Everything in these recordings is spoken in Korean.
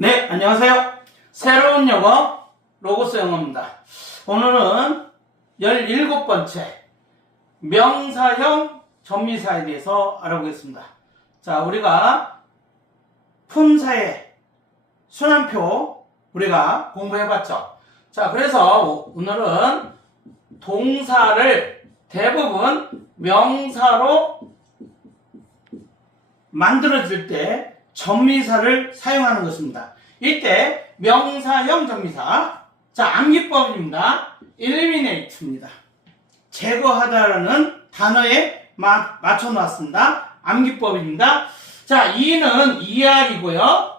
네, 안녕하세요. 새로운 영어 로고스 영어입니다. 오늘은 17번째 명사형 전미사에 대해서 알아보겠습니다. 자, 우리가 품사의 순환표 우리가 공부해봤죠. 자, 그래서 오늘은 동사를 대부분 명사로 만들어질 때 전미사를 사용하는 것입니다. 이때 명사형 전미사 자 암기법입니다. eliminate입니다. 제거하다라는 단어에 마, 맞춰 놨습니다. 암기법입니다. 자 e는 er이고요.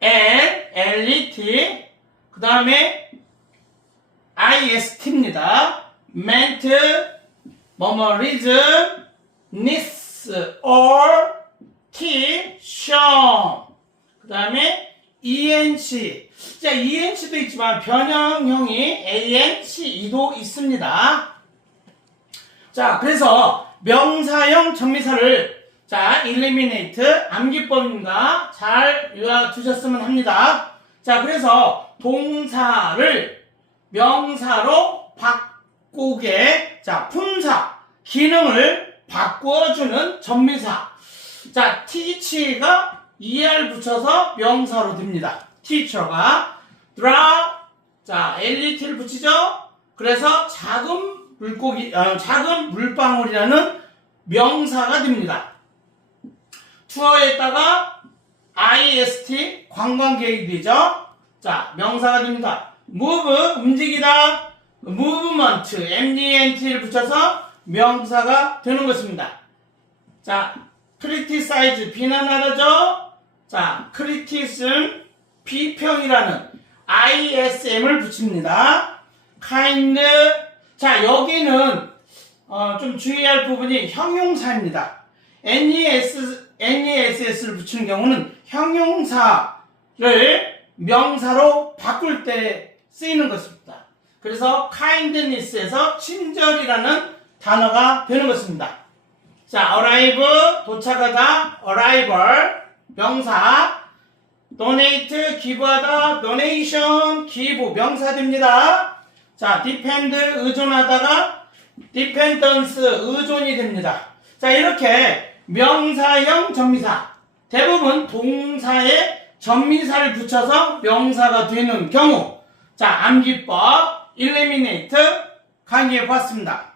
l, lit 그 다음에 ist입니다. meant, 뭐뭐리즘, nis, or, t, shown. 그 다음에 enc. 자, enc도 있지만 변형형이 anc이도 있습니다. 자, 그래서 명사형 정미사를 자, eliminate 암기법입니다. 잘 외워두셨으면 합니다. 자, 그래서 동사를 명사로 바꾸게 자, 품사 기능을 바꿔주는 전미사. 자, teach가 er 붙여서 명사로 됩니다. teacher가 drop 자, lit를 붙이죠. 그래서 작은 물고기 어, 작은 물방울이라는 명사가 됩니다. 투어에다가 ist 관광객이 되죠. 자, 명사가 됩니다. move 움직이다 movement mdnt를 붙여서 명사가 되는 것입니다. 자, criticize 비난하다죠. 자, criticism 비평이라는 ism을 붙입니다. kind 자 여기는 어, 좀 주의할 부분이 형용사입니다. nes ness를 붙이는 경우는 형용사를 명사로 바꿀 때 쓰이는 것입니다. 그래서 kindness에서 친절이라는 단어가 되는 것입니다. 자, arrive 도착하다, arrival 명사, donate 기부하다, donation 기부 명사 됩니다. 자, depend 의존하다가 dependence 의존이 됩니다. 자, 이렇게 명사형 전미사 대부분 동사에 전미사를 붙여서 명사가 되는 경우 자, 암기법 eliminate 강의해 보았습니다.